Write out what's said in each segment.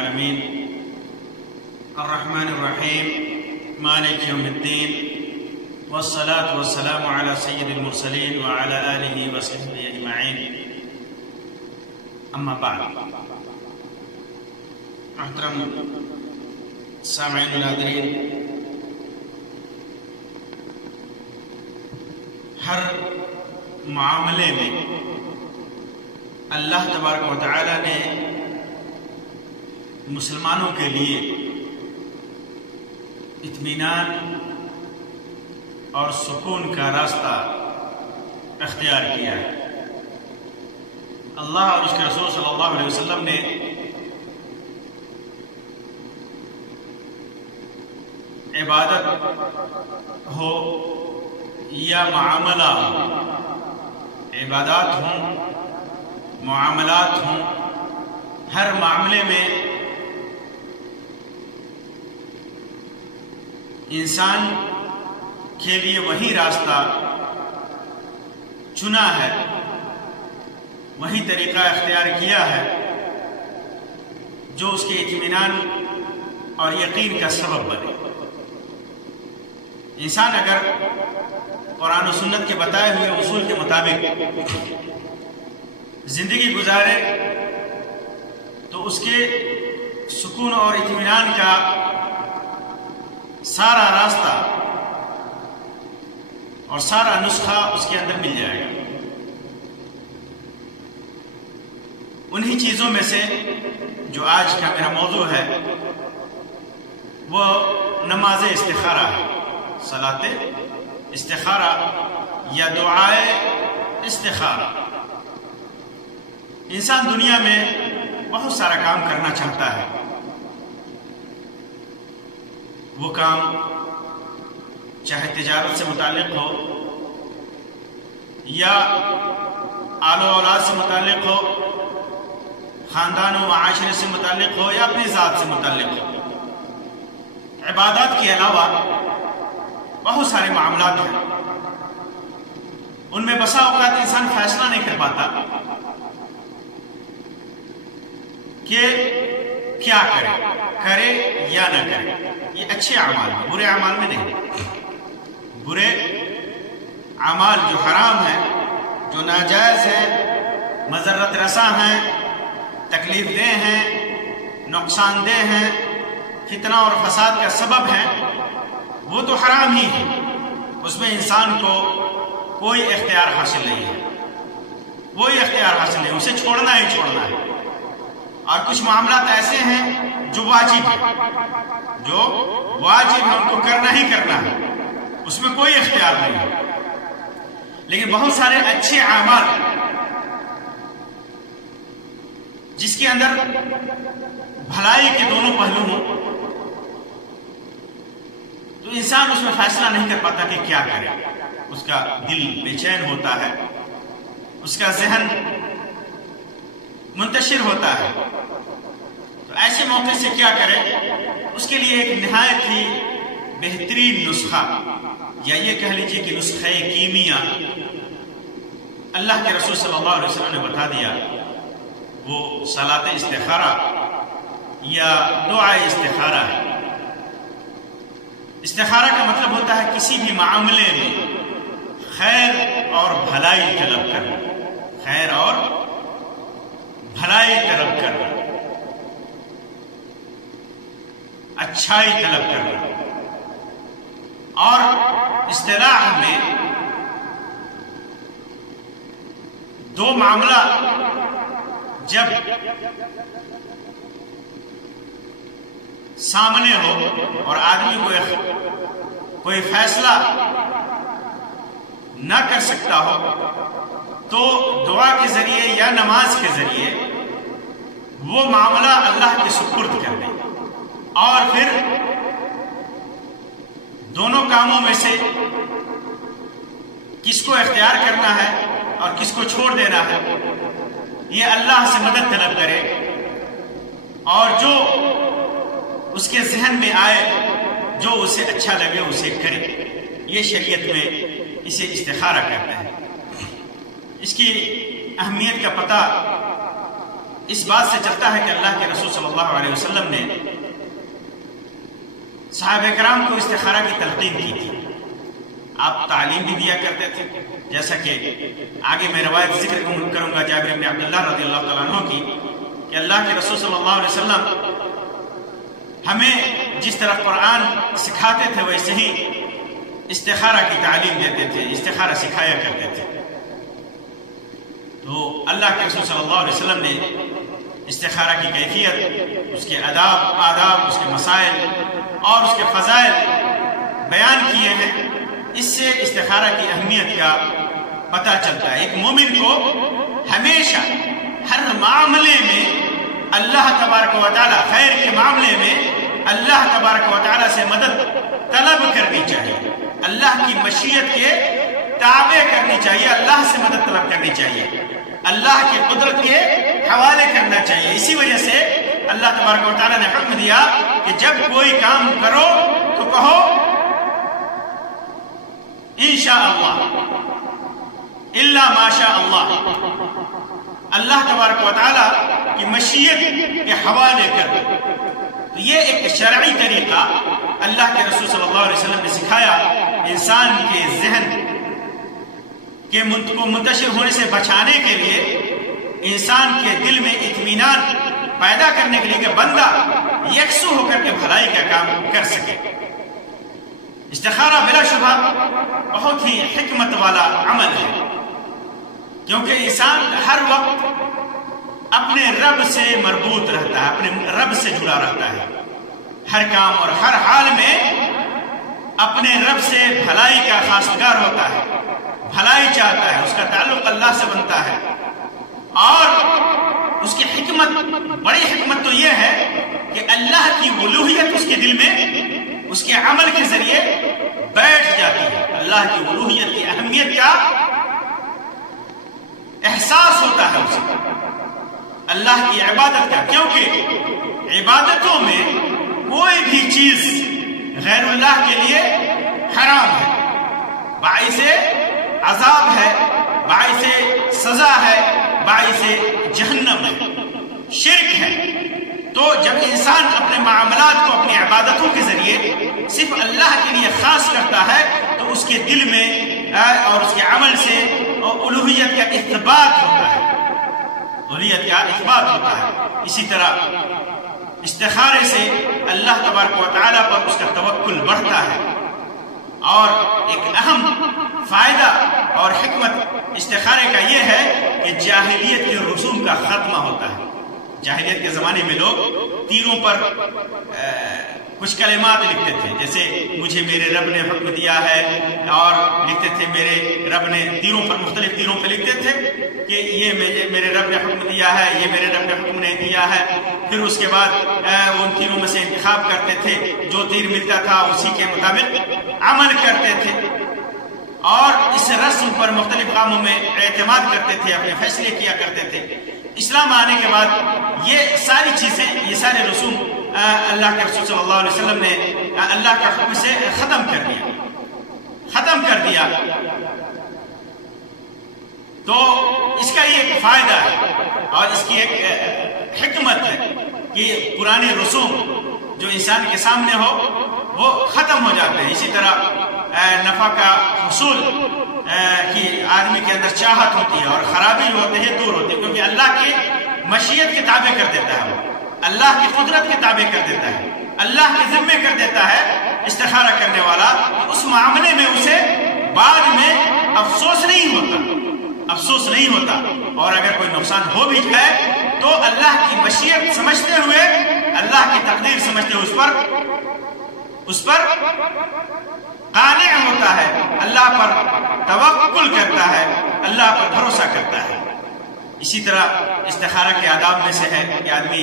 العالمين الرحمن الرحيم مالك يوم الدين والصلاة والسلام على سيد المرسلين وعلى آله وصحبه أجمعين أما بعد محترم سامعین الحاضرین، ہر معاملے میں اللہ تبارک و تعالی نے مسلمانوں کے لیے اطمینان اور سکون کا راستہ اختیار کیا ہے۔ اللہ اور اس کے رسول صلی اللہ علیہ وسلم نے عبادت ہو یا معاملہ، عبادات ہوں معاملات ہوں، ہر معاملے میں انسان کے لیے وہی راستہ چنا ہے، وہی طریقہ اختیار کیا ہے جو اس کے اطمینان اور یقین کا سبب بنے۔ انسان اگر قرآن و سنت کے بتائے ہوئے اصول کے مطابق زندگی گزارے تو اس کے سکون اور اطمینان کا سارا راستہ اور سارا نسخہ اس کے اندر مل جائے گا۔ انہی چیزوں میں سے جو آج کا میرا موضوع ہے وہ نماز استخارہ ہے، صلاۃ استخارہ یا دعائے استخارہ۔ انسان دنیا میں بہت سارا کام کرنا چاہتا ہے، وہ کام چاہے تجارت سے متعلق ہو یا آل و اولاد سے متعلق ہو، خاندان و معاشرے سے متعلق ہو یا اپنی ذات سے متعلق ہو۔ عبادات کے علاوہ بہت سارے معاملات ہیں، ان میں بسا اوقات انسان فیصلہ نہیں کر پاتا کہ کیا کرے یا نہ کرے۔ یہ اچھے اعمال ہیں، برے اعمال میں نہیں۔ برے اعمال جو حرام ہیں، جو ناجائز ہیں، مضرت رساں ہیں، تکلیف دہ ہیں، نقصان دہ ہیں، فتنہ اور فساد کا سبب ہیں، وہ تو حرام ہی ہے، اس میں انسان کو کوئی اختیار حاصل نہیں ہے، کوئی اختیار حاصل نہیں، اسے چھوڑنا ہی چھوڑنا ہے۔ اور کچھ معاملات ایسے ہیں جو واجب ہیں، جو واجب ہے ان کو کرنا ہی کرنا ہے، اس میں کوئی اختیار نہیں ہے۔ لیکن بہت سارے اچھے اعمال جس کے اندر بھلائی کے دونوں پہلو ہوں تو انسان اس میں فیصلہ نہیں کر پاتا کہ کیا کرے، اس کا دل بے چین ہوتا ہے، اس کا ذہن منتشر ہوتا ہے۔ تو ایسے موقع سے کیا کرے؟ اس کے لیے ایک نہایت ہی بہترین نسخہ یا یہ کہہ لیجیے کہ نسخہ کیمیا اللہ کے رسول صلی اللہ علیہ وسلم نے بتا دیا، وہ صلاۃ استخارہ یا دعائے استخارہ ہے۔ استخارہ کا مطلب ہوتا ہے کسی بھی معاملے میں خیر اور بھلائی طلب کرنا، خیر اور بھلائی طلب کرنا، اچھائی طلب کرنا۔ اور اصطلاح میں دو معاملہ جب سامنے ہو اور آدمی کو کوئی فیصلہ نہ کر سکتا ہو تو دعا کے ذریعے یا نماز کے ذریعے وہ معاملہ اللہ کے سپرد کر دے، اور پھر دونوں کاموں میں سے کس کو اختیار کرنا ہے اور کس کو چھوڑ دینا ہے یہ اللہ سے مدد طلب کرے، اور جو اس کے ذہن میں آئے، جو اسے اچھا لگے اسے کرے۔ یہ شریعت میں اسے استخارہ کہتے ہیں۔ اس کی اہمیت کا پتہ اس بات سے چلتا ہے کہ اللہ کے رسول صلی اللہ علیہ وسلم نے صحابہ کرام کو استخارہ کی تلقین کی تھی. آپ تعلیم بھی دیا کرتے تھے، جیسا کہ آگے میں روایت ذکر کروں گا جابر بن عبداللہ رضی اللہ تعالیٰ عنہ کی، کہ اللہ کے رسول صلی اللہ علیہ وسلم ہمیں جس طرح قرآن سکھاتے تھے ویسے ہی استخارہ کی تعلیم دیتے تھے، استخارہ سکھایا کرتے تھے. تو اللہ کے رسول صلی اللہ علیہ وسلم نے استخارہ کی کیفیت، اس کے آداب، اس کے مسائل اور اس کے فضائل بیان کیے ہیں. اس سے استخارہ کی اہمیت کا پتہ چلتا ہے. ایک مومن کو ہمیشہ ہر معاملے میں اللہ تبارک و تعالی، خیر کے معاملے میں اللہ تبارک و تعالی سے مدد طلب کرنی چاہیے، اللہ کی مشیت کے تابع کرنی چاہیے، اللہ سے مدد طلب کرنی چاہیے، اللہ کی قدرت کے حوالے کرنا چاہیے. اسی وجہ سے اللہ تبارک و تعالی نے حکم دیا کہ جب کوئی کام کرو تو کہو انشاءاللہ الا ما شاء اللہ، اللہ تبارک و تعالی کی مشیت کے حوالے کر دو. تو یہ ایک شرعی طریقہ اللہ کے رسول صلی اللہ علیہ وسلم نے سکھایا. انسان کے ذہن کے کو منتشر ہونے سے بچانے کے لیے، انسان کے دل میں اطمینان پیدا کرنے کے لیے کہ بندہ یکسو ہو کر کے بھلائی کا کام کر سکے. استخارہ بلا شبہ بہت ہی حکمت والا عمل ہے، کیونکہ انسان ہر وقت اپنے رب سے مربوط رہتا ہے، اپنے رب سے جڑا رہتا ہے. ہر کام اور ہر حال میں اپنے رب سے بھلائی کا خواستگار ہوتا ہے، بھلائی چاہتا ہے، اس کا تعلق اللہ سے بنتا ہے. اور اس کی حکمت، بڑی حکمت تو یہ ہے کہ اللہ کی الوہیت اس کے دل میں اس کے عمل کے ذریعے بیٹھ جاتی ہے. اللہ کی الوہیت کی اہمیت کا احساس ہوتا ہے اسے، اللہ کی عبادت کا. کیونکہ عبادتوں میں کوئی بھی چیز غیر اللہ کے لیے حرام ہے، باعث عذاب ہے، باعث سزا ہے، باعث جہنم ہے، شرک ہے. تو جب انسان اپنے معاملات کو اپنی عبادتوں کے ذریعے صرف اللہ کے لیے خاص کرتا ہے تو اس کے دل میں اور اس کے عمل سے الوہیت کا اثبات ہوتا ہے، الوہیت کا اثبات ہوتا ہے. اسی طرح استخارے سے اللہ تبارک و تعالیٰ پر اس کا توکل بڑھتا ہے. اور ایک اہم فائدہ اور حکمت استخارے کا یہ ہے کہ جاہلیت کے رسوم کا خاتمہ ہوتا ہے. جاہلیت کے زمانے میں لوگ تیروں پر کچھ کلمات لکھتے تھے، جیسے مجھے میرے رب نے حکم دیا ہے، اور لکھتے تھے میرے رب نے تیروں پر، مختلف تیروں پہ لکھتے تھے کہ یہ میرے رب نے حکم دیا ہے، یہ میرے رب نے حکم نہیں دیا ہے. پھر اس کے بعد ان تیروں میں سے انتخاب کرتے تھے، جو تیر ملتا تھا اسی کے مطابق عمل کرتے تھے، اور اس رسم پر مختلف کاموں میں اعتماد کرتے تھے، اپنے فیصلے کیا کرتے تھے. اسلام آنے کے بعد یہ ساری چیزیں، یہ سارے رسوم اللہ کے رسول صلی اللہ علیہ وسلم نے اللہ کا حکم سے ختم کر دیا. تو اس کا یہ ایک فائدہ ہے اور اس کی ایک حکمت ہے کہ پرانے رسوم جو انسان کے سامنے ہو وہ ختم ہو جاتے ہیں. اسی طرح نفع کا حصول کی آدمی کے اندر چاہت ہوتی ہے اور خرابی ہوتے ہیں دور ہوتی ہے، کیونکہ اللہ کی مشیت کے تابع کر دیتا ہے، وہ اللہ کی قدرت کے تابع کر دیتا ہے، اللہ کے ذمے کر دیتا ہے استخارہ کرنے والا. اس معاملے میں اسے بعد میں افسوس نہیں ہوتا، اور اگر کوئی نقصان ہو بھی جائے تو اللہ کی مشیت سمجھتے ہوئے، اللہ کی تقدیر سمجھتے ہوئے اس پر قانع ہوتا ہے، اللہ پر توکل کرتا ہے، اللہ پر بھروسہ کرتا ہے. اسی طرح استخارہ کے آداب میں سے ہے کہ آدمی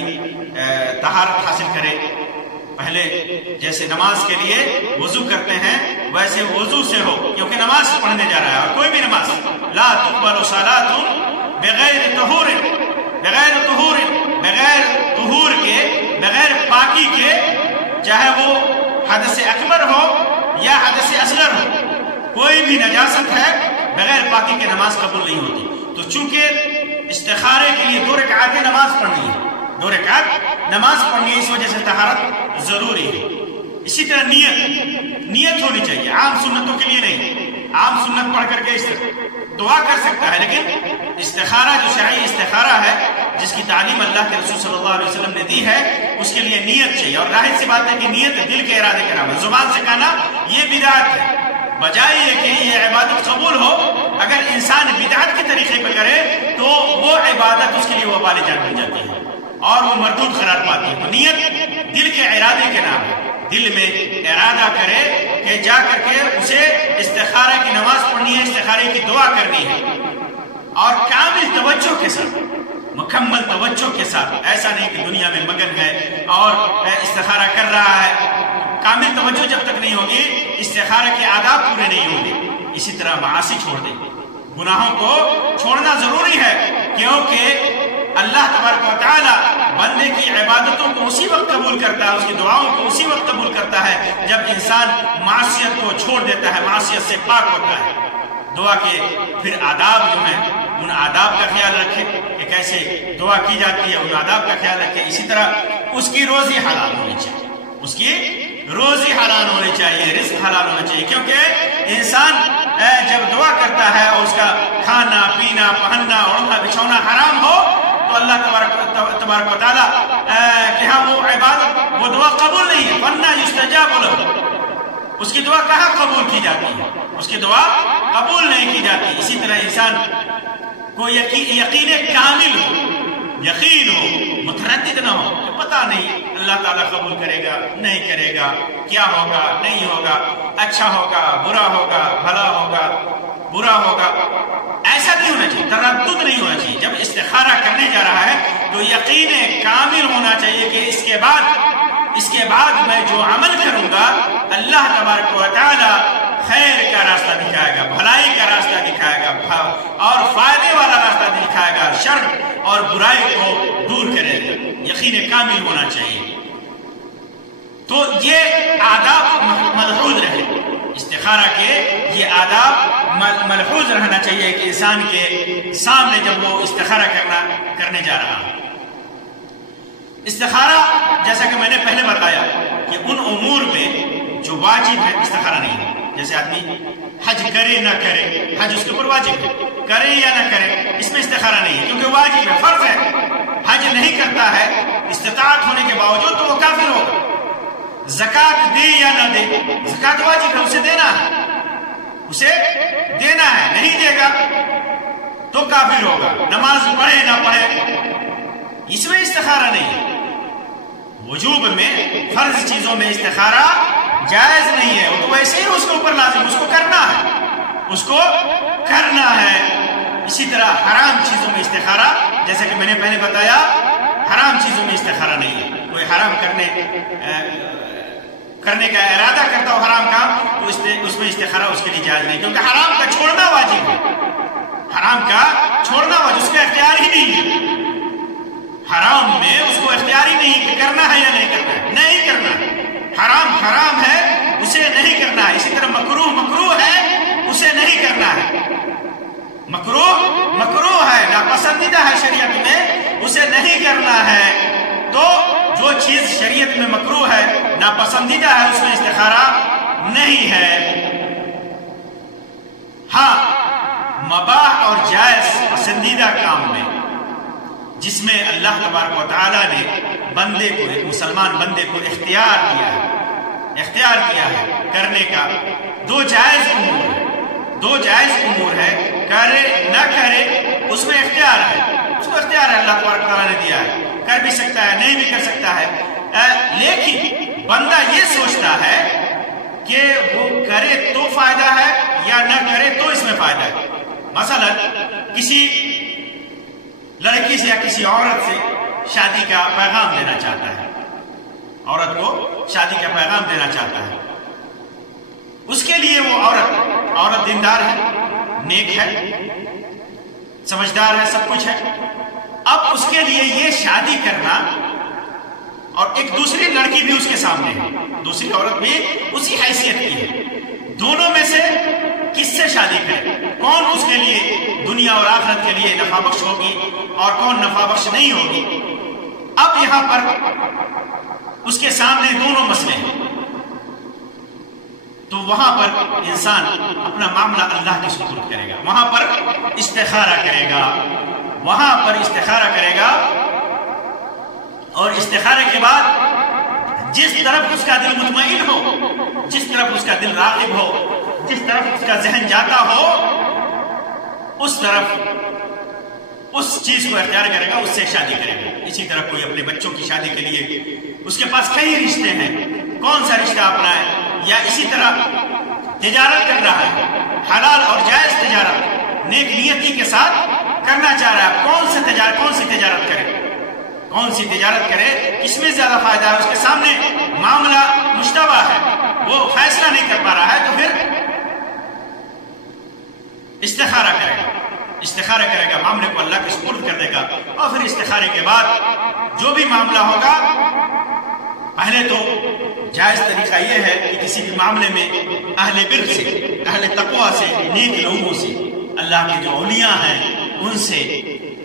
طہارت حاصل کرے. پہلے جیسے نماز کے لیے وضو کرتے ہیں ویسے وضو سے ہو، کیونکہ نماز پڑھنے جا رہا ہے. اور کوئی بھی نماز لا تقبل صلاۃ بغیر طہور، بغیر طہور کے، بغیر پاکی کے، چاہے وہ حدث اکبر ہو یا حدث اصغر ہو، کوئی بھی نجاست ہے بغیر پاکی کے نماز قبول نہیں ہوتی. تو چونکہ استخارے کے لیے 2 رکعتیں نماز پڑھنی ہے، 2 رکعت نماز پڑھنی ہے، اس وجہ سے طہارت ضروری ہے۔ اسی طرح نیت ہونی چاہیے، عام سنتوں کے لیے نہیں، عام سنت پڑھ کر کے دعا کر سکتا ہے، لیکن استخارہ جو شرعی استخارہ ہے جس کی تعلیم اللہ کے رسول صلی اللہ علیہ وسلم نے دی ہے، اس کے لیے نیت چاہیے، اور ظاہر سی بات ہے کہ نیت دل کے ارادے کا نام ہے، زبان سے کہنا یہ بدعت ہے، بجائے یہ کہ یہ عبادت قبول ہو، اگر انسان بدعت کے طریقے پہ کرے تو وہ عبادت اس کے لیے وبال جان بن جاتی ہے اور وہ مردود قرار پاتی ہے۔ تو نیت دل کے ارادے کے نام ہے، دل میں ارادہ کرے کہ جا کر کے اسے استخارہ کی نماز پڑھنی ہے، استخارے کی دعا کرنی ہے، اور کامل توجہ کے ساتھ، مکمل توجہ کے ساتھ، ایسا نہیں کہ دنیا میں مگن ہے اور استخارہ کر رہا ہے، کامل توجہ جب تک نہیں ہوگی استخارہ کے آداب پورے نہیں ہوں گے۔ اسی طرح معاصی چھوڑ دیں، گناہوں کو چھوڑنا ضروری ہے، کیونکہ اللہ تبارک و تعالی بندے کی عبادتوں کو اسی وقت قبول کرتا ہے، اس کی دعاؤں کو اسی وقت قبول کرتا ہے جب انسان معصیت کو چھوڑ دیتا ہے، معصیت سے پاک ہوتا ہے۔ دعا کے پھر آداب جو ہیں ان آداب کا خیال رکھے کہ کیسے دعا کی جاتی ہے، ان آداب کا خیال رکھے۔ اسی طرح اس کی روزی حلال ہونی چاہیے، اس کی روزی حلال ہونی چاہیے، رزق حلال ہونا چاہیے، کیونکہ انسان جب دعا کرتا ہے اور اس کا کھانا پینا پہننا اوڑھنا بچھونا حرام ہو تو اللہ تبارک و تعالیٰ کہ ہاں وہ عبادت وہ دعا قبول نہیں ہے، ورنہ یستجاب لہ، اس کی دعا کہاں قبول کی جاتی ہے، اس کی دعا قبول نہیں کی جاتی۔ اسی طرح انسان کو یقین کامل ہو، یقین ہو، متردد نہ ہو، پتہ نہیں اللہ تعالیٰ قبول کرے گا نہیں کرے گا، کیا ہوگا نہیں ہوگا، اچھا ہوگا برا ہوگا، بھلا ہوگا برا ہوگا، ایسا نہیں ہونا چاہیے، تردد نہیں ہونا چاہیے۔ جب استخارہ کرنے جا رہا ہے تو یقین کامل ہونا چاہیے کہ اس کے بعد میں جو عمل کروں گا اللہ تبارک و تعالی خیر کا راستہ دکھائے گا، بھلائی کا راستہ دکھائے گا اور فائدے والا راستہ دکھائے گا، شر اور برائی کو دور کرے گا، یقین کامل ہونا چاہیے۔ تو یہ آداب ملحوظ رہے، استخارہ کے یہ آداب ملحوظ رہنا چاہیے کہ انسان کے سامنے جب وہ استخارہ کرنے جا رہا ہے۔ استخارہ جیسا کہ میں نے پہلے بتایا کہ ان امور میں جو واجب ہے استخارہ نہیں ہے، جیسے آدمی حج کرے نہ کرے، حج اس کے اوپر واجب ہے، کرے یا نہ کرے اس میں استخارہ نہیں ہے کیونکہ واجب ہے، فرض ہے۔ حج نہیں کرتا ہے استطاعت ہونے کے باوجود تو وہ کافر ہوگا۔ زکوٰۃ دے یا نہ دے، زکوٰۃ واجب ہے، اسے دینا ہے، اسے دینا ہے، نہیں دے گا تو کافر ہوگا۔ نماز پڑھے نہ پڑھے اس میں استخارہ نہیں ہے۔ وجوب میں فرض چیزوں میں استخارہ جائز نہیں ہے، وہ تو ویسے ہی اس کے اوپر لازم، اس کو کرنا ہے، اس کو کرنا ہے۔ اسی طرح حرام چیزوں میں استخارہ، جیسا کہ میں نے پہلے بتایا حرام چیزوں میں استخارہ نہیں ہے۔ کوئی حرام کرنے کا ارادہ کرتا ہو حرام کام تو اس میں استخارہ اس کے لیے جائز نہیں، کیونکہ حرام کا چھوڑنا واجب ہے، حرام کا چھوڑنا واجب، اس کا اختیار ہی نہیں ہے۔ حرام میں اس کو اختیار ہی نہیں کہ کرنا ہے یا نہیں کرنا ہے، نہیں کرنا ہے، حرام ہے اسے نہیں کرنا ہے۔ اسی طرح مکروہ ہے اسے نہیں کرنا ہے، مکروہ ہے، ناپسندیدہ ہے شریعت میں، اسے نہیں کرنا ہے۔ تو جو چیز شریعت میں مکروہ ہے ناپسندیدہ ہے اس میں استخارہ نہیں ہے۔ ہاں مباح اور جائز پسندیدہ کام میں جس میں اللہ تبارک و تعالیٰ نے بندے کو، ایک مسلمان بندے کو اختیار کیا ہے کرنے کا، دو جائز امور ہے، کرے نہ کرے اس میں اختیار ہے، اس کو اختیار ہے، اللہ تبارک و تعالیٰ نے دیا ہے، کر بھی سکتا ہے نہیں بھی کر سکتا ہے۔ لیکن بندہ یہ سوچتا ہے کہ وہ کرے تو فائدہ ہے یا نہ کرے تو اس میں فائدہ ہے۔ مثلا کسی لڑکی سے یا کسی عورت سے شادی کا پیغام دینا چاہتا ہے، عورت کو شادی کا پیغام دینا چاہتا ہے، اس کے لیے وہ عورت دیندار ہے، نیک ہے، سمجھدار ہے، سب کچھ ہے۔ اب اس کے لیے یہ شادی کرنا اور ایک دوسری لڑکی بھی اس کے سامنے ہے، دوسری عورت بھی اسی حیثیت کی ہے، دونوں میں سے کس سے شادی کرے، کون اس کے لیے دنیا اور آخرت کے لیے نفع بخش ہوگی اور کون نفع بخش نہیں ہوگی۔ اب یہاں پر اس کے سامنے دونوں مسئلے ہیں، تو وہاں پر انسان اپنا معاملہ اللہ کے سپرد کرے گا، وہاں پر استخارہ کرے گا، وہاں پر استخارہ کرے گا، اور استخارے کے بعد جس طرف اس کا دل مطمئن ہو، جس طرف اس کا دل راغب ہو، جس طرف اس کا ذہن جاتا ہو، اس طرف اس چیز کو اختیار کرے گا، اس سے شادی کرے گا۔ اسی طرح کوئی اپنے بچوں کی شادی کے لیے اس کے پاس کئی رشتے ہیں، کون سا رشتہ اپنائے، یا اسی طرح تجارت کر رہا ہے، حلال اور جائز تجارت نیک نیتی کے ساتھ کرنا چاہ رہا ہے، کون سی تجارت کرے، کون سی تجارت کرے، کس میں زیادہ فائدہ ہے، اس کے سامنے معاملہ مشتبہ ہے، وہ فیصلہ نہیں کر پا رہا ہے، تو پھر استخارہ کرے گا، معاملے کو اللہ کے سپرد کر دے گا، اور پھر استخارے کے بعد جو بھی معاملہ ہوگا، پہلے تو جائز طریقہ یہ ہے کہ کسی بھی معاملے میں اہل بر سے، اہل تقوی سے، نیک لوگوں سے، اللہ کے جو اولیاء ہیں ان سے،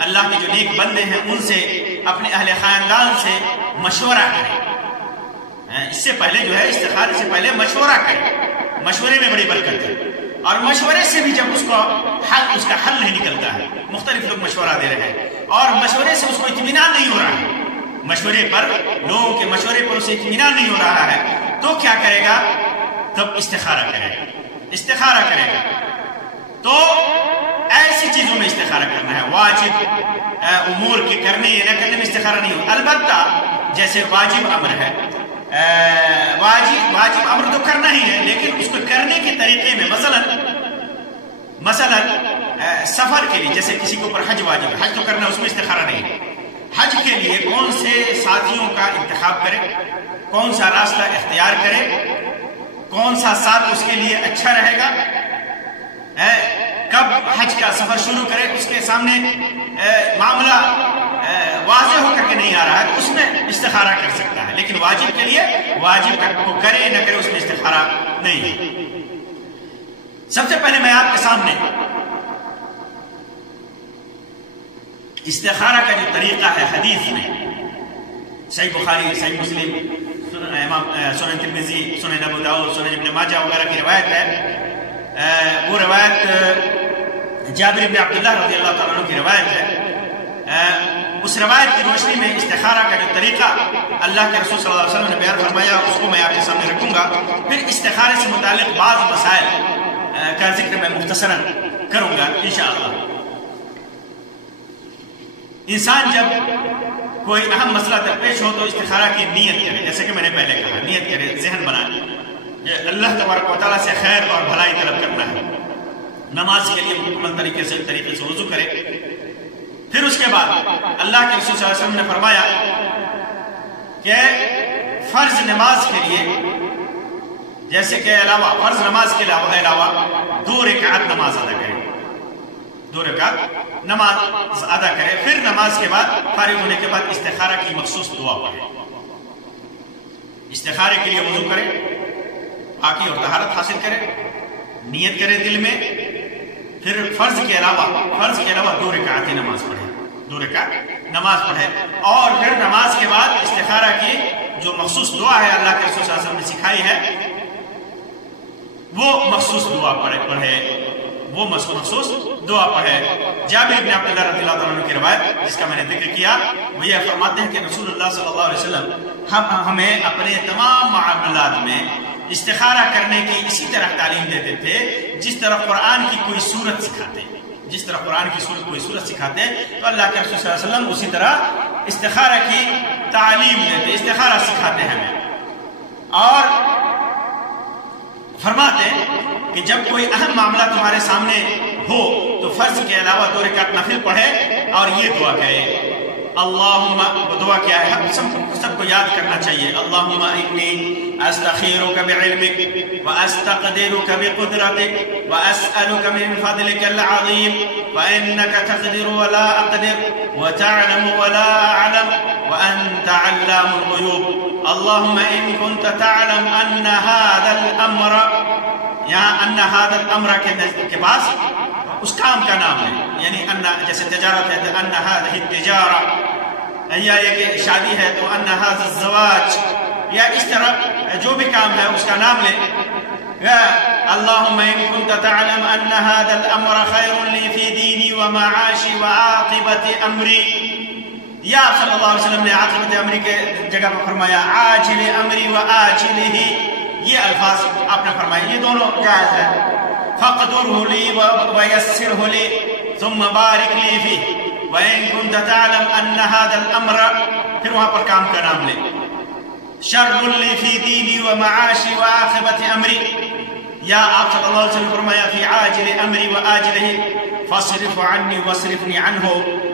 اللہ کے جو نیک بندے ہیں ان سے، اپنے اہل خاندان سے مشورہ کریں۔ اس سے پہلے جو ہے استخارے سے پہلے مشورہ کریں، مشورے میں بڑی برکت ہے، اور مشورے سے بھی جب اس کا حل نہیں نکلتا ہے، مختلف لوگ مشورہ دے رہے ہیں اور مشورے سے اس کو اطمینان نہیں ہو رہا ہے، مشورے پر، لوگوں کے مشورے پر اسے اطمینان نہیں ہو رہا ہے، تو کیا کرے گا؟ تب استخارہ کرے گا۔ تو ایسی چیزوں میں استخارہ کرنا ہے، واجب امور کے کرنے یا نہ کرنے میں استخارہ نہیں ہو، البتہ جیسے واجب امر ہے، واجب امر تو کرنا ہی ہے، لیکن اس کو کرنے کے طریقے میں، مثلا سفر کے لیے، جیسے کسی کے اوپر حج واجب ہے، حج تو کرنا، اس میں استخارہ نہیں ہے، حج کے لیے کون سے ساتھیوں کا انتخاب کرے، کون سا راستہ اختیار کرے، کون سا ساتھ اس کے لیے اچھا رہے گا، کب حج کا سفر شروع کرے، اس کے سامنے معاملہ واضح ہو کر کے نہیں آ رہا ہے، تو اس میں استخارہ کر سکتا ہے، لیکن واجب کے لیے، واجب کو کرے نہ کرے، اس میں استخارہ نہیں ہے۔ سب سے پہلے میں آپ کے سامنے استخارہ کا جو طریقہ ہے حدیث میں، صحیح بخاری، صحیح مسلم، سنن ترمذی، سنن ابو داؤد، سنن ابن ماجہ وغیرہ کی روایت ہے، وہ روایت جابر بن عبداللہ رضی اللہ تعالیٰ عنہ کی روایت ہے۔ اس روایت کی روشنی میں استخارہ کا جو طریقہ اللہ کے رسول صلی اللہ علیہ وسلم نے بیان فرمایا، اس کو میں آپ کے سامنے رکھوں گا، پھر استخارے سے متعلق بعض مسائل کا ذکر میں مختصراً کروں گا انشاءاللہ۔ انسان جب کوئی اہم مسئلہ درپیش ہو تو استخارہ کی نیت کرے، جیسے کہ میں نے پہلے کہا، نیت کرے، ذہن بنائے کہ اللہ تبارک و تعالیٰ سے خیر اور بھلائی طلب کرنا ہے، نماز کے لیے مکمل طریقے سے وضو کرے، پھر اس کے بعد اللہ کے رسول صلی اللہ علیہ وسلم نے فرمایا کہ فرض نماز کے لیے، جیسے کہ فرض نماز کے علاوہ 2 رکعت نماز ادا کرے، 2 رکعت نماز ادا کرے، پھر نماز کے بعد فارغ ہونے کے بعد استخارہ کی مخصوص دعا پڑھے، استخارے کے لیے وضو کرے، پاکی اور طہارت حاصل کرے، نیت کرے دل میں، پھر فرض کے علاوہ 2 رکعت نماز پڑھے، 2 رکعت نماز پڑھے، اور پھر نماز کے بعد استخارہ کی جو مخصوص دعا ہے اللہ کے رسول صلی اللہ علیہ وسلم نے سکھائی ہے، وہ مخصوص دعا پڑھے، جابر بن عبداللہ رضی اللہ تعالیٰ عنہ کی روایت جس کا میں نے ذکر کیا، وہ یہ فرماتے ہیں کہ رسول اللہ صلی اللہ علیہ وسلم ہمیں اپنے تمام معاملات میں استخارہ کرنے کی اسی طرح تعلیم دیتے تھے جس طرح قرآن کی کوئی سورت سکھاتے، تو اللہ کے رسول صلی اللہ علیہ وسلم اسی طرح استخارہ کی تعلیم دیتے، استخارہ سکھاتے ہیں ہمیں، اور فرماتے کہ جب کوئی اہم معاملہ تمہارے سامنے ہو تو فرض کے علاوہ 2 رکعت نفل پڑھے اور یہ دعا کہے، اللہم، وہ دعا کیا ہے سب کو یاد کرنا چاہیے، اللہم انی استخیرک بعلمک واستقدرک بقدرتک واسألک من فضلک العظیم فانک تقدر ولا اقدر وتعلم ولا اعلم وانت علام الغیوب، اللہم ان كنت تعلم ان هذا الامر، یہاں ان هذا الامر کے پاس اس کام کا نام ہے، یعنی ان جیسے تجارت ہے تو ان هذه التجارہ، یا یہ کہ شادی ہے تو ان هذا الزواج، یا اس طرح جو بھی کام ہے اس کا نام لے. اللهم إن كنت تعلم أن هذا الأمر خير لي في ديني ومعاشي وعاقبة أمري. یا آپ صلی اللہ علیہ وسلم نے عاقبت امری کے جگہ پر فرمایا عاجل امری و آجلہ، یہ الفاظ آپ نے فرمائے، یہ دونوں جائز ہے. فاقدره لي ويسره لي ثم بارك لي فيه وإن كنت تعلم أن هذا الأمر، پھر وہاں پر کام کا نام لے، شر لي في ديني ومعاشي وعاقبة أمري. یا آپ صلی اللہ علیہ وسلم فرمایا فی عاجل امری و آجلہ فاصرف عنی واصرفنی عنہ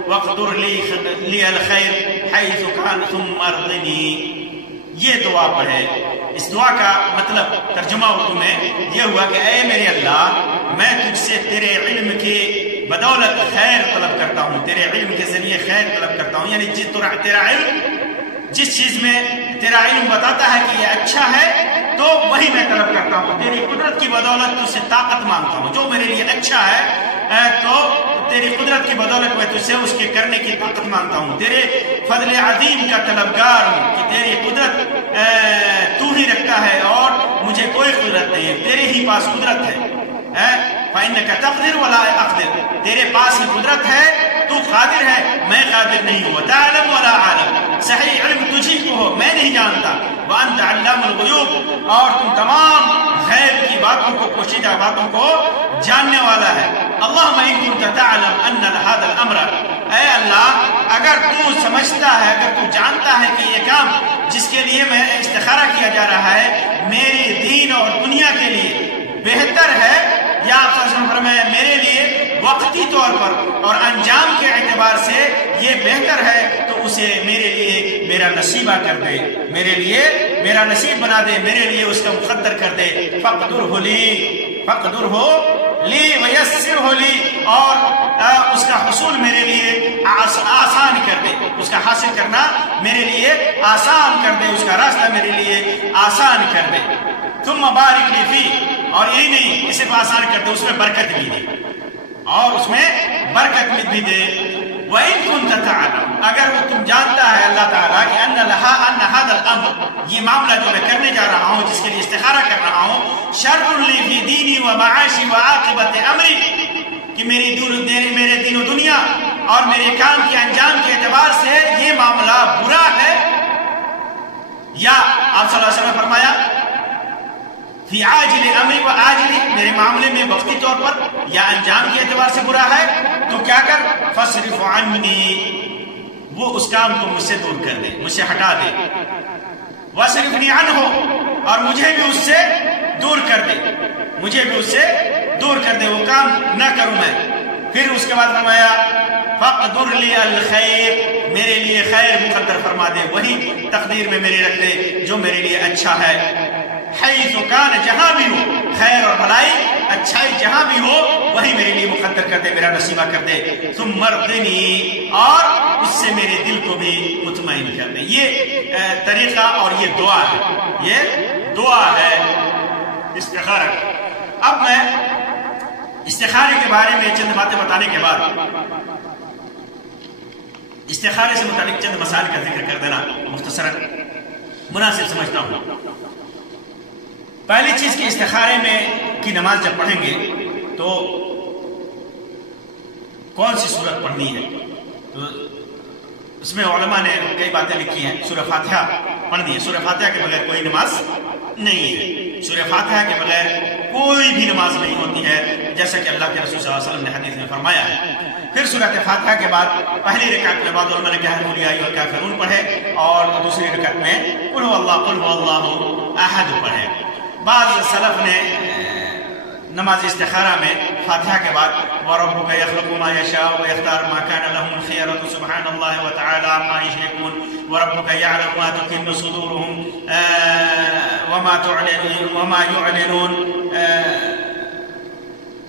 واقدر لی الخیر حیث کان ثم ارضنی. یہ دعا پڑھے. اس دعا کا مطلب ترجمہ اردو میں یہ ہوا کہ اے میرے اللہ، میں تجھ سے تیرے علم کی بدولت خیر طلب کرتا ہوں، تیرے علم کے ذریعے خیر طلب کرتا ہوں. یعنی تیرا علم جس چیز میں تیرا علم بتاتا ہے کہ یہ اچھا ہے تو وہی میں طلب کرتا ہوں. تیری قدرت کی بدولت تجھ سے طاقت مانگتا ہوں، جو میرے لیے اچھا ہے تو تیری قدرت کی بدولت میں تجھ سے اس کے کرنے کی طاقت مانگتا ہوں. تیرے فضل عظیم کا طلبگار ہوں کہ تیری قدرت تو ہی رکھتا ہے اور مجھے کوئی قدرت نہیں ہے، تیرے ہی پاس قدرت ہے. فَإِنَّكَ تَقْدِرُ وَلَا أَقْدِرُ، تیرے پاس ہی قدرت ہے، تو قادر ہے، میں قادر نہیں ہوں. تعلم ولا عالم، صحیح علم تجھی کو ہو، میں نہیں جانتا. وَأَنْتَ عَلَّامُ الْغُيُوبِ، اور تم تمام غیب کی باتوں کو، پوشیدہ باتوں کو جاننے والا ہے. اللہم ان كنت تعلم ان هذا الامر، اے اللہ اگر تو سمجھتا ہے، اگر تو جانتا ہے کہ یہ کام جس کے لیے میں استخارہ کیا جا رہا ہے میرے دین اور دنیا کے لیے بہتر ہے، یا آپ صلی اللہ علیہ وسلم فرمایا میرے لیے وقتی طور پر اور انجام کے اعتبار سے یہ بہتر ہے، تو اسے میرے لیے میرا نصیبہ کر دے، میرے لیے میرا نصیب بنا دے، میرے لیے اس کا مقدر کر دے. فقدرہ لی ویسرہ لی، اور اس کا حصول میرے لیے آسان کر دے، اس کا حاصل کرنا میرے لیے آسان کر دے، اس کا راستہ میرے لیے آسان کر دے. ثم بارک لی فی، اور یہی نہیں اسے آسان کر دے، اس میں برکت بھی دے، اور اس میں برکت بھی دے. وَإِن كُنْتَ تَعْلَمُ، اگر وہ تم جانتا ہے اللہ تعالیٰ کہ أَنَّ هَذَا الْأَمْرِ، یہ معاملہ جو میں کرنے جا رہا ہوں، جس کے لیے استخارہ کر رہا ہوں، شَرٌ لِّي فِي دِينِي وَمَعَاشِي وَعَاقِبَةِ أَمْرِي، کہ میرے دین و دنیا اور میرے کام کے انجام کے اعتبار سے یہ معاملہ برا ہے. یا آپ صلی اللہ علیہ وسلم فرمایا فی عاجل امری و آجلی، میرے معاملے میں وقتی طور پر یا انجام کے اعتبار سے برا ہے تو کیا کر، فصرف عنی، وہ اس کام کو مجھ سے دور کر دے، مجھ سے ہٹا دے. وصرفنی عنہ، اور مجھے بھی اس سے دور کر دے، مجھے بھی اس سے دور کر دے، وہ کام نہ کروں میں. پھر اس کے بعد فرمایا فقدر لی الخیر، میرے لیے خیر مقدر فرما دے، وہی تقدیر میں میرے رکھ دے جو میرے لیے اچھا ہے. حیث کان، جہاں بھی ہو، خیر اور بھلائی اچھائی جہاں بھی ہو وہی میرے لیے مقدر کر دے، میرا نصیبہ کر دے. ثم ارضنی، اور اس سے میرے دل کو بھی مطمئن کر دے. یہ طریقہ اور یہ دعا ہے، یہ دعا ہے استخارہ. اب میں استخارے کے بارے میں چند باتیں بتانے کے بعد استخارے سے متعلق چند مسائل کا ذکر کر دینا مختصراً مناسب سمجھتا ہوں. پہلی چیز کہ استخارے میں کی نماز جب پڑھیں گے تو کون سی سورت پڑھنی ہے، تو اس میں علماء نے کئی باتیں لکھی ہیں. سورہ فاتحہ پڑھنی ہے، سورہ فاتحہ کے بغیر کوئی نماز نہیں ہے، سورہ فاتحہ کے بغیر کوئی بھی نماز نہیں ہوتی ہے، جیسا کہ اللہ کے رسول صلی اللہ علیہ وسلم نے حدیث میں فرمایا ہے. پھر سورۃ فاتحہ کے بعد پہلی رکعت میں بعض علماء نے کہا قل یا ایھا الکافرون پڑھے، اور دوسری رکعت میں قل هو اللہ احد پڑھے. بعض سلف نے نماز استخارہ میں فاتحہ کے بعد وَرَبُّكَ يَخْلُقُ مَا يَشَاءُ وَيَخْتَارُ مَا كَانَ لَهُمُ الْخِيَرَةُ سُبْحَانَ اللَّهِ وَتَعَالَى عَمَّا يُشْرِكُونَ وَرَبُّكَ يَعْلَمُ مَا تُكِنُّ صُدُورُهُمْ وَمَا يُعْلِنُونَ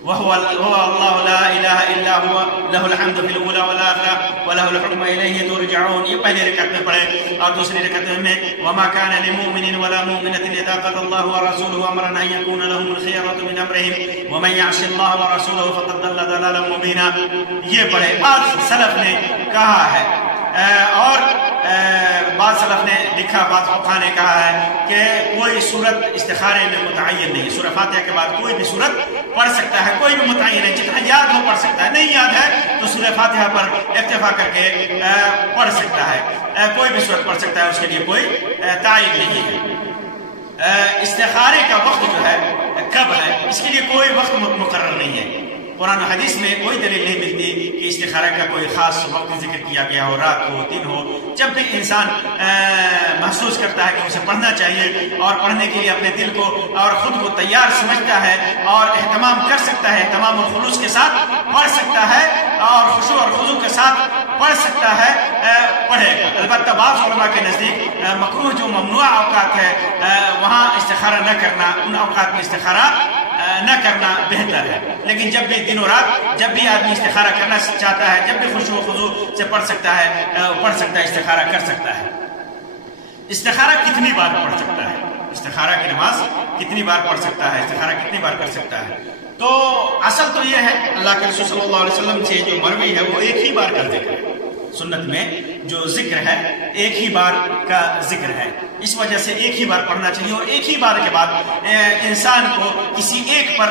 وهو اللہ لا الہ الا هو لہ الحمد فی الاولی والآخرہ ولہ الحکم الیہ ترجعون. یہ پہلی رکعت میں پڑھے. اور دوسری رکعت میں وما كان لمؤمن ولا مؤمنة اذا قضى الله ورسوله امرا ان يكون لهم الخيرة من امرهم ومن يعص الله ورسوله فقد ضل ضلالا مبینا. یہ پڑھے. بعض سلف نے کہا ہے اور بعض سلف نے لکھا، بعض فقہا نے کہا ہے کہ کوئی صورت استخارے میں متعین نہیں. سورہ فاتحہ کے بعد کوئی بھی صورت پڑھ سکتا ہے، کوئی بھی متعین ہے، جتنا یاد ہو پڑھ سکتا ہے. نہیں یاد ہے تو سورہ فاتحہ پر اکتفا کر کے پڑھ سکتا ہے. کوئی بھی صورت پڑھ سکتا ہے، اس کے لیے کوئی تعین نہیں ہے. استخارے کا وقت جو ہے کب ہے، اس کے لیے کوئی وقت مقرر نہیں ہے. قرآن و حدیث میں کوئی دلیل نہیں ملتی کہ استخارہ کا کوئی خاص وقت ذکر کیا گیا ہو، رات ہو، دن ہو. جب بھی انسان محسوس کرتا ہے کہ اسے پڑھنا چاہیے اور پڑھنے کے لیے اپنے دل کو اور خود کو تیار سمجھتا ہے اور اہتمام کر سکتا ہے، اہتمام اور خلوص کے ساتھ پڑھ سکتا ہے اور خشوع اور خضوع کے ساتھ پڑھ سکتا ہے، پڑھے. البتہ بعض علماء کے نزدیک مکروہ جو ممنوع اوقات ہے وہاں استخارہ نہ کرنا، ان اوقات میں استخارہ نہ کرنا بہتر ہے. لیکن جب بھی دن و رات جب بھی آدمی استخارہ کرنا چاہتا ہے، جب بھی خشوع و خضوع سے پڑھ سکتا ہے، استخارہ کر سکتا ہے. استخارہ کتنی بار پڑھ سکتا ہے، استخارہ کی نماز کتنی بار پڑھ سکتا ہے، استخارہ کتنی بار کر سکتا ہے؟ تو اصل تو یہ ہے اللہ کے رسول صلی اللہ علیہ وسلم سے جو مروی ہے وہ ایک ہی بار کا ذکر ہے. سنت میں جو ذکر ہے ایک ہی بار کا ذکر ہے. اس وجہ سے ایک ہی بار پڑھنا چاہیے اور ایک ہی بار کے بعد انسان کو کسی ایک پر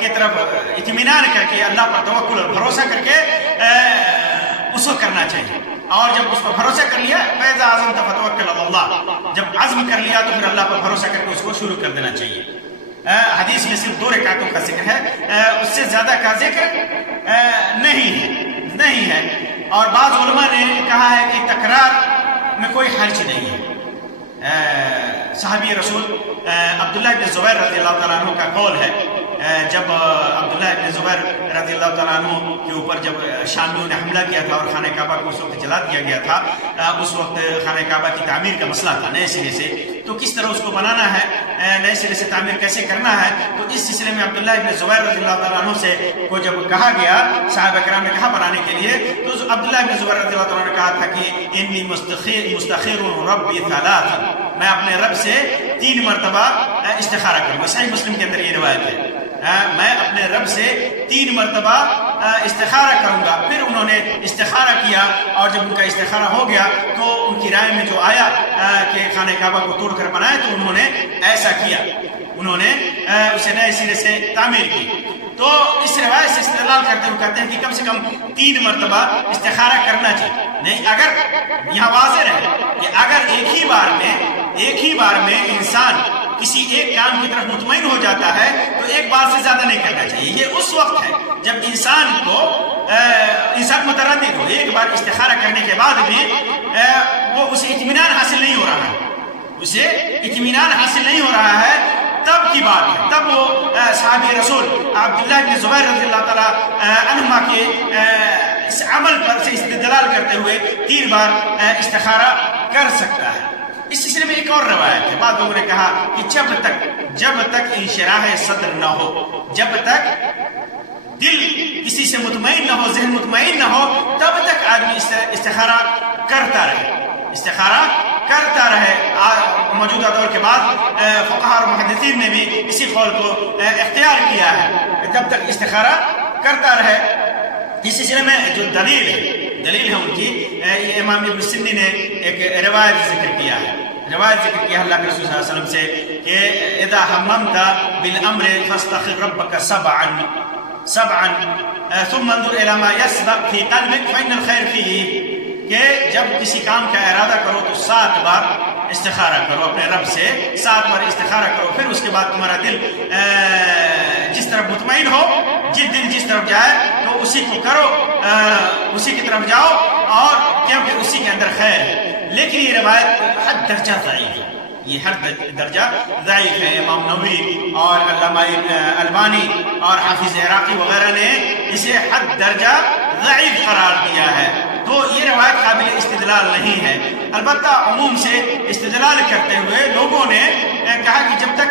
کی طرف اطمینان کر کے، اللہ پر توکل اور بھروسہ کر کے اس کو کرنا چاہیے. اور جب اس پر بھروسہ کر لیا فَإِذَا عَزَمْتَ فَتَوَكَّلْ عَلَى اللَّهِ، جب عزم کر لیا تو پھر اللہ پر بھروسہ کر کے اس کو شروع کر دینا چاہیے. حدیث میں صرف 2 رکعتوں کا ذکر ہے، اس سے زیادہ کا ذکر نہیں ہے. اور بعض علماء نے کہا ہے کہ تکرار میں کوئی حرج نہیں ہے. صحابی رسول عبداللہ بن زبیر رضی اللہ تعالیٰ عنہ کا قول ہے، جب عبداللہ بن زبیر رضی اللہ تعالیٰ عنہ کے اوپر جب شامیوں نے حملہ کیا تھا اور خانہ کعبہ کو اس وقت جلا دیا گیا تھا، اس وقت خانہ کعبہ کی تعمیر کا مسئلہ تھا نئے سرے سے، تو کس طرح اس کو بنانا ہے، نئے سرے سے تعمیر کیسے کرنا ہے. تو اس سلسلے میں عبداللہ بن زبیر رضی اللہ تعالیٰ عنہ سے کو جب کہا گیا، صحابہ کرام نے کہا بنانے کے لیے، تو عبداللہ بن زبیر رضی اللہ تعالیٰ نے کہا تھا کہ انی مستخیر ربی ثلاثا، میں اپنے رب سے 3 مرتبہ استخارہ کروں گا. صحیح مسلم کے اندر یہ روایت ہے، میں اپنے رب سے 3 مرتبہ استخارہ کروں گا. پھر انہوں نے استخارہ کیا اور جب ان کا استخارہ ہو گیا تو ان کی رائے میں جو آیا کہ خانہ کعبہ کو توڑ کر بنائے، تو انہوں نے ایسا کیا، انہوں نے اسے نئے سرے سے تعمیر کی. تو اس روایت سے استدلال کرتے ہوئے کہتے ہیں کہ کم سے کم 3 مرتبہ استخارہ کرنا چاہیے. نہیں، اگر یہاں واضح رہے کہ اگر ایک ہی بار میں انسان کسی ایک کام کی طرف مطمئن ہو جاتا ہے تو ایک بار سے زیادہ نہیں کرنا چاہیے. یہ اس وقت ہے جب انسان متردد ہو، ایک بار استخارہ کرنے کے بعد بھی وہ اسے اطمینان حاصل نہیں ہو رہا ہے، تب کی بات ہے. تب وہ صحابی رسول عبداللہ بن زبیر رضی اللہ تعالیٰ عنہما کے اس عمل پر سے استدلال کرتے ہوئے 3 بار استخارہ کر سکتا ہے. اس سلسلے میں ایک اور روایت ہے، بعض لوگوں نے کہا کہ جب تک انشراح صدر نہ ہو، جب تک دل کسی سے مطمئن نہ ہو، ذہن مطمئن نہ ہو، تب تک آدمی استخارہ کرتا رہے. موجودہ دور کے بعد فقہاء اور محدثین نے بھی اسی قول کو اختیار کیا ہے، جب تک استخارہ کرتا رہے. اس سلسلے میں جو دلیل ہے ان کی، یہ امام ابن سنی نے ایک روایت ذکر کیا اللہ کے رسول صلی اللہ علیہ وسلم سے کہ اذا حممت بالامر فاستخر ربك سبعا ثم انظر الى ما يسبق في قلبك فان الخير فيه، کہ جب کسی کام کا ارادہ کرو تو 7 بار استخارہ کرو، اپنے رب سے 7 بار استخارہ کرو. پھر اس کے بعد تمہارا دل جس طرف مطمئن ہو، دل جس طرف جائے تو اسی کو کرو، اسی کی طرف جاؤ، اور کیونکہ اسی کے اندر خیر ہے. لیکن یہ روایت حد درجہ ضعیف ہے. امام نووی اور علامہ البانی اور حافظ عراقی وغیرہ نے اسے حد درجہ ضعیف قرار دیا ہے. تو یہ روایت قابل استدلال نہیں ہے. البتہ عموم سے استدلال کرتے ہوئے لوگوں نے کہا کہ جب تک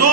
2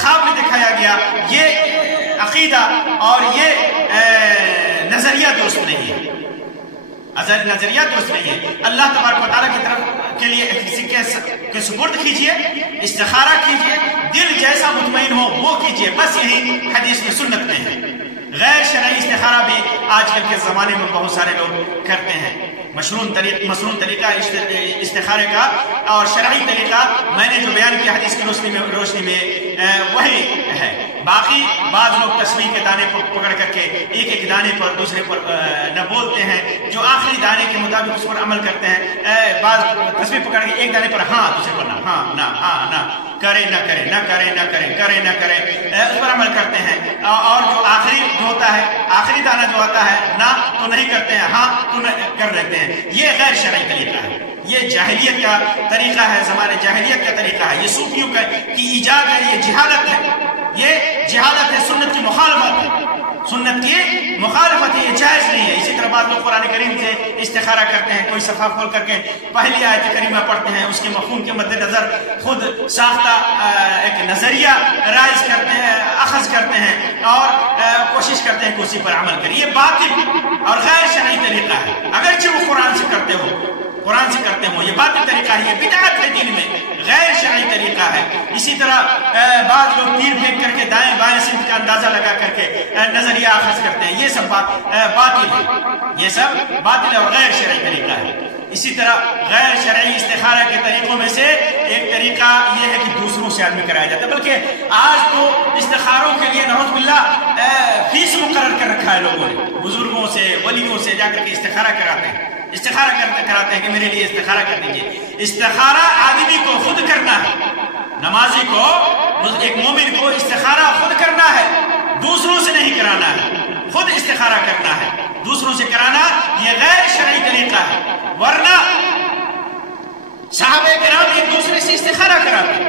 خواب میں دکھایا گیا، یہ عقیدہ اور یہ نظریہ درست نہیں ہے، نظریہ درست نہیں ہے۔ اللہ تبارک و تعالیٰ کی طرف کے لیے کسی کے سپرد کیجئے، استخارہ کیجئے، دل جیسا مطمئن ہو وہ کیجئے، بس یہی حدیث میں سنت میں ہے۔ غیر شرعی استخارہ بھی آج کل کے زمانے میں بہت سارے لوگ کرتے ہیں۔ مشروع طریقہ استخارے کا اور شرعی طریقہ میں نے جو بیان کیا حدیث کی روشنی میں وہی ہے۔ باقی بعض لوگ تسبیح کے دانے پکڑ کر کے ایک دانے پر دوسرے پر نہ بولتے ہیں، جو آخری دانے کے مطابق اس پر عمل کرتے ہیں۔ بعض تسبیح پکڑ کے ایک دانے پر ہاں، دوسرے پر نہ، ہاں نہ، ہاں نہ، کرے نہ کرے، نہ کرے نہ کرے، کرے نہ کرے، اس پر عمل کرتے ہیں۔ اور جو آخری جو ہوتا ہے، آخری دانہ جو آتا ہے، نہ تو نہیں کرتے ہیں، ہاں تو کر لیتے ہیں۔ یہ غیر شرعی طریقہ ہے، یہ جاہلیت کا طریقہ ہے، زمانے جاہلیت کا طریقہ ہے، یہ صوفیوں کی ایجاد ہے، یہ جہالت ہے، یہ جہالت ہے، سنت کی مخالفت ہے، سنت کی مخالفت ہے، یہ جائز نہیں ہے۔ اسی طرح بعض لوگ قرآن کریم سے استخارہ کرتے ہیں، کوئی صفحہ کھول کر کے پہلی آیت کریمہ پڑھتے ہیں، اس کے مفہوم کے مد نظر خود ساختہ ایک نظریہ رائز کرتے ہیں، اخذ کرتے ہیں اور کوشش کرتے ہیں کہ اسی پر عمل کریں۔ یہ باطل اور غیر شرعی طریقہ ہے، اگرچہ وہ قرآن سے کرتے ہو، یہ باطل طریقہ ہے، یہ بدعت ہے دین میں، غیر شرعی طریقہ ہے۔ اسی طرح بعض لوگ تیر پھینک کر کے دائیں بائیں سمت کا اندازہ لگا کر کے نظریہ اخذ کرتے ہیں، یہ سب باطل ہے، یہ سب باطل اور غیر شرعی طریقہ ہے۔ اسی طرح غیر شرعی استخارہ کے طریقوں میں سے ایک طریقہ یہ ہے کہ دوسروں سے آدمی کرایا جاتا ہے، بلکہ آج تو استخاروں کے لیے نعوذ باللہ فیس مقرر کر رکھا ہے لوگوں نے، بزرگوں سے ولیوں سے جا کر کے استخارہ کراتے ہیں، کراتے ہیں کہ میرے لیے استخارہ کر دیجئے۔ استخارہ آدمی کو خود کرنا ہے، نمازی کو، ایک مومن کو استخارہ خود کرنا ہے، دوسروں سے نہیں کرانا ہے، خود استخارہ کرنا ہے، دوسروں سے کرانا یہ غیر شرعی طریقہ ہے۔ ورنہ صحابہ کرام ایک دوسرے سے استخارہ کراتے،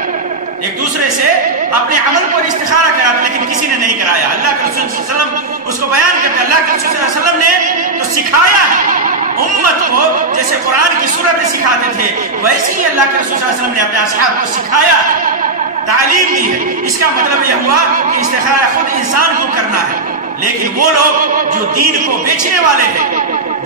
ایک دوسرے سے اپنے عمل پر استخارہ کراتے، لیکن کسی نے نہیں کرایا۔ اللہ کے رسول صلی اللہ علیہ وسلم اس کو بیان کرتے، اللہ کے رسول صلی اللہ علیہ وسلم نے تو سکھایا ہے امت کو، جیسے قرآن کی صورتیں سکھاتے تھے ویسے ہی اللہ کے رسول صلی اللہ علیہ وسلم نے اپنے اصحاب کو سکھایا ہے، تعلیم دی ہے۔ اس کا مطلب یہ ہوا کہ استخارہ خود انسان کو کرنا ہے، لیکن وہ لوگ جو دین کو بیچنے والے ہیں،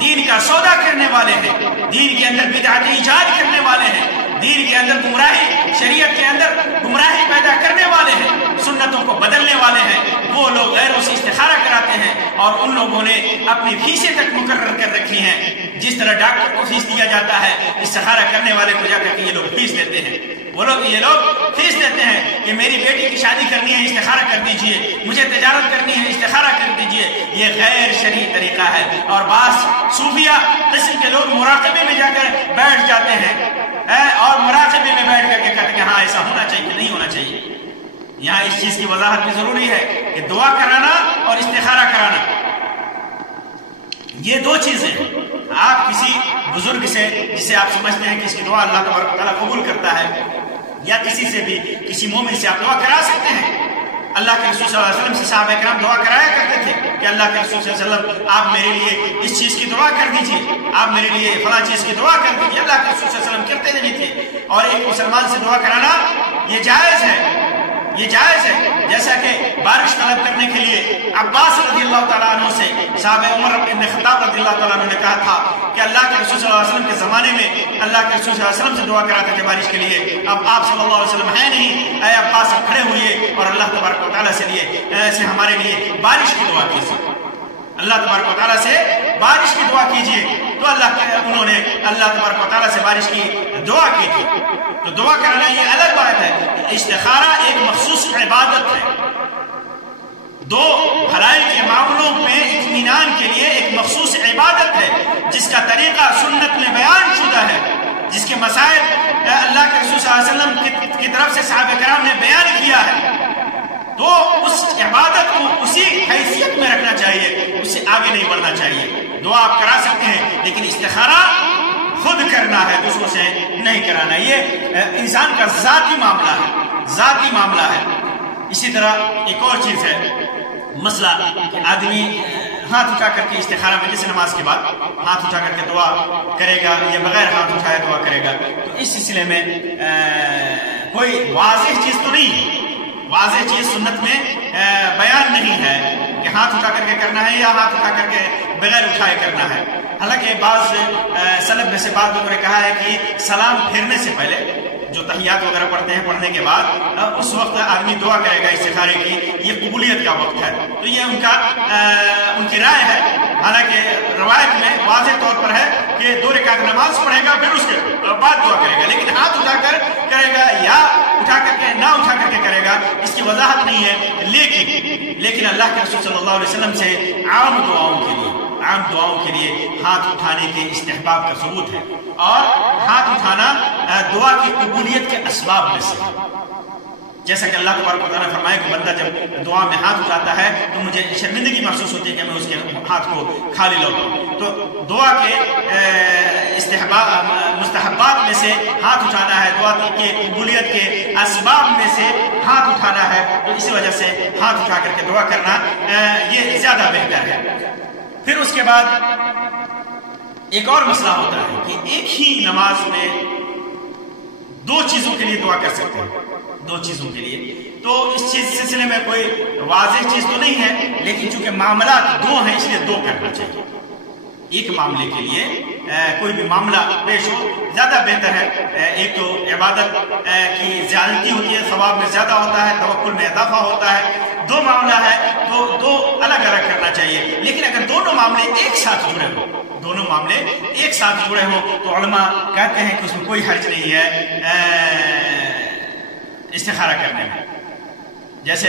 دین کا سودا کرنے والے ہیں، دین کے اندر بدعت ایجاد کرنے والے ہیں، دین کے اندر گمراہی، شریعت کے اندر گمراہی پیدا کرنے والے ہیں، سنتوں کو بدلنے والے ہیں، وہ لوگ غیروں سے استخارہ کراتے ہیں، اور ان لوگوں نے اپنی فیسیں تک مقرر کر رکھی ہیں۔ جس طرح ڈاکٹر کو فیس دیا جاتا ہے، استخارہ کرنے والے کو جا کر کے یہ لوگ فیس دیتے ہیں، یہ لوگ فیس دیتے ہیں کہ میری بیٹی کی شادی کرنی ہے، استخارہ کر دیجئے، مجھے تجارت کرنی ہے، استخارہ کر دیجئے۔ یہ غیر شرعی طریقہ ہے، اور بعض صوفیہ قسم کے لوگ مراقبے میں جا کر بیٹھ جاتے ہیں، اور مراقبے میں بیٹھ کر کے کہتے ہیں ہاں ایسا ہونا چاہیے کہ نہیں ہونا چاہیے۔ یہاں اس چیز کی وضاحت بھی ضروری ہے کہ دعا کرانا اور استخارہ کرانا یہ دو چیزیں ہیں۔ آپ کسی بزرگ سے جسے آپ سمجھتے ہیں کہ اس کی دعا اللہ تبارک و تعالیٰ قبول کرتا ہے، یا کسی سے بھی، کسی مومن سے آپ دعا کرا سکتے ہیں۔ اللہ کے رسول صلی اللہ علیہ وسلم سے صحابہ کرام دعا کرایا کرتے تھے کہ اللہ کے رسول صلی اللہ علیہ وسلم آپ میرے لیے اس چیز کی دعا کر دیجئے، آپ میرے لیے فلاں چیز کی دعا کر دیجئے۔ اللہ کے رسول صلی اللہ علیہ وسلم کرتے بھی تھے، اور ایک مسلمان سے دعا کرانا یہ جائز ہے، یہ جائز ہے۔ جیسا کہ بارش طلب کرنے کے لیے عباس رضی اللہ تعالیٰ عنہ سے صحابہ عمر بن خطاب رضی اللہ تعالیٰ عنہ نے کہا تھا کہ اللہ کے رسول صلی اللہ علیہ وسلم کے زمانے میں اللہ کے رسول صلی اللہ علیہ وسلم سے دعا کراتے تھے بارش کے لیے، اب آپ صلی اللہ علیہ وسلم ہے نہیں، اے عباس اب کھڑے ہوئے اور اللہ تبارک و تعالیٰ سے ہمارے لیے بارش کی دعا کیجیے، اللہ تبارک و تعالیٰ سے بارش کی دعا کیجیے۔ تو انہوں نے اللہ تبارک و تعالیٰ سے بارش کی دعا کی تھی۔ تو دعا کرنا یہ الگ بات ہے، استخارہ ایک مخصوص عبادت ہے، دو بھلائی کے معاملوں میں اطمینان کے لیے ایک مخصوص عبادت ہے، جس کا طریقہ سنت میں بیان شدہ ہے، جس کے مسائل اللہ کے رسول صلی اللہ علیہ وسلم کی طرف سے صحابہ کرام نے بیان کیا ہے۔ تو اس عبادت کو اسی حیثیت میں رکھنا چاہیے، اس سے آگے نہیں بڑھنا چاہیے۔ دعا آپ کرا سکتے ہیں، لیکن استخارہ خود کرنا ہے، دوسروں سے نہیں کرانا۔ یہ انسان کا ذاتی معاملہ ہے، ذاتی معاملہ ہے۔ اسی طرح ایک اور چیز ہے، مسئلہ کہ آدمی ہاتھ اٹھا کر کے استخارہ میں، جیسے نماز کے بعد ہاتھ اٹھا کر کے دعا کرے گا یا بغیر ہاتھ اٹھائے دعا کرے گا، تو اس سلسلے میں کوئی واضح چیز تو نہیں ہے، واضح چیز سنت میں بیان نہیں ہے کہ ہاتھ اٹھا کر کے کرنا ہے یا ہاتھ اٹھا کر کے بغیر اٹھائے کرنا ہے. حالانکہ بعض سلف میں سے بعض لوگوں نے کہا ہے کہ سلام پھیرنے سے پہلے جو تحیات وغیرہ پڑھتے ہیں پڑھنے کے بعد اس وقت آدمی دعا کرے گا استخارے کی، یہ قبولیت کا وقت ہے. تو یہ ان کی رائے ہے. حالانکہ روایت میں واضح طور پر ہے کہ 2 رکعت نماز پڑھے گا پھر اس کے بعد دعا کرے گا، لیکن ہاتھ اٹھا کر کرے گا یا اٹھا کر کے نہ اٹھا کر کے کرے گا اس کی وضاحت نہیں ہے. لیکن اللہ کے رسول صلی اللہ علیہ وسلم سے عام دعاؤں کے لیے ہاتھ اٹھانے کے استحباب کا ثبوت ہے، اور ہاتھ اٹھانا دعا کی قبولیت کے اسباب میں سے. جیسا کہ اللہ تبارک و تعالیٰ نے فرمایا کہ بندہ جب دعا میں ہاتھ اٹھاتا ہے تو مجھے شرمندگی محسوس ہوتی ہے کہ میں اس کے ہاتھ کو خالی لوٹاؤں. تو دعا کے مستحبات میں سے ہاتھ اٹھانا ہے، دعا کے قبولیت کے اسباب میں سے ہاتھ اٹھانا ہے. تو اسی وجہ سے ہاتھ اٹھا کر کے دعا کرنا یہ زیادہ بہتر ہے. پھر اس کے بعد ایک اور مسئلہ ہوتا ہے کہ ایک ہی نماز میں 2 چیزوں کے لیے دعا کر سکتے ہیں، 2 چیزوں کے لیے. تو اس سلسلے میں کوئی واضح چیز تو نہیں ہے، لیکن چونکہ معاملات 2 ہیں اس لیے 2 کرنا چاہیے. ایک معاملے کے لیے کوئی بھی معاملہ پیش ہو زیادہ بہتر ہے. ایک تو عبادت کی زیادتی ہوتی ہے، ثواب میں زیادہ ہوتا ہے، توکل میں اضافہ ہوتا ہے. 2 معاملہ ہے تو 2 الگ الگ کرنا چاہیے. لیکن اگر دونوں معاملے ایک ساتھ جڑے ہوں تو علماء کہتے ہیں کہ اس میں کوئی حرج نہیں ہے استخارہ کرنے میں. جیسے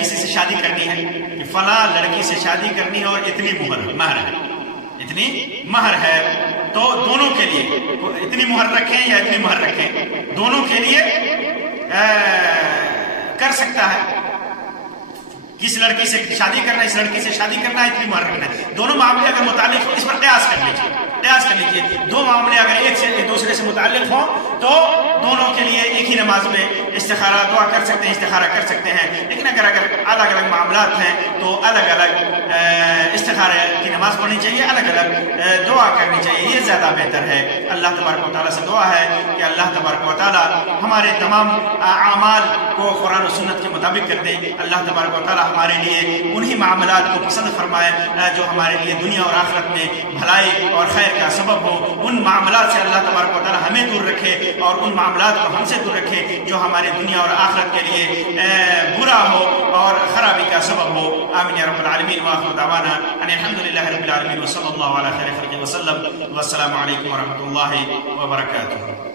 کسی سے شادی کرنی ہے کہ فلاں لڑکی سے شادی کرنی ہے اور اتنی مہر ہے تو دونوں کے لیے اتنی مہر رکھیں یا اتنی مہر رکھیں، دونوں کے لیے کر سکتا ہے. کس لڑکی سے شادی کرنا ہے، اس لڑکی سے شادی کرنا ہے، اتنی مہر رکھنا ہے. دونوں معاملے اگر متعلق ہوں اس پر قیاس کر لیجیے. 2 معاملے اگر ایک دوسرے سے متعلق ہوں تو دونوں کے لیے ایک ہی نماز میں استخارہ دعا کر سکتے ہیں، استخارہ کر سکتے ہیں. لیکن اگر الگ الگ معاملات ہیں تو الگ الگ استخارہ کی نماز پڑھنی چاہیے، الگ الگ دعا کرنی چاہیے. یہ زیادہ بہتر ہے. اللہ تبارک و تعالیٰ سے دعا ہے کہ اللہ تبارک و تعالیٰ ہمارے تمام اعمال کو قرآن و سنت کے مطابق کر دیں. اللہ تبارک و تعالیٰ ہمارے لیے انہی معاملات کو پسند فرمائے جو ہمارے لیے دنیا اور آخرت میں بھلائی اور خیر کا سبب ہو. ان معاملات سے اللہ تبارک و تعالیٰ ہمیں دور رکھے اور ان معاملات کو ہم سے دور رکھے جو ہمارے دنیا اور آخرت کے لیے برا ہو اور خرابی کا سبب ہو. آمین یا رب العالمین. وآخر دعوانا ان الحمدللہ رب العالمین وصلی اللہ علی خیر خلقہ وسلم. والسلام علیکم ورحمۃ اللہ وبرکاتہ.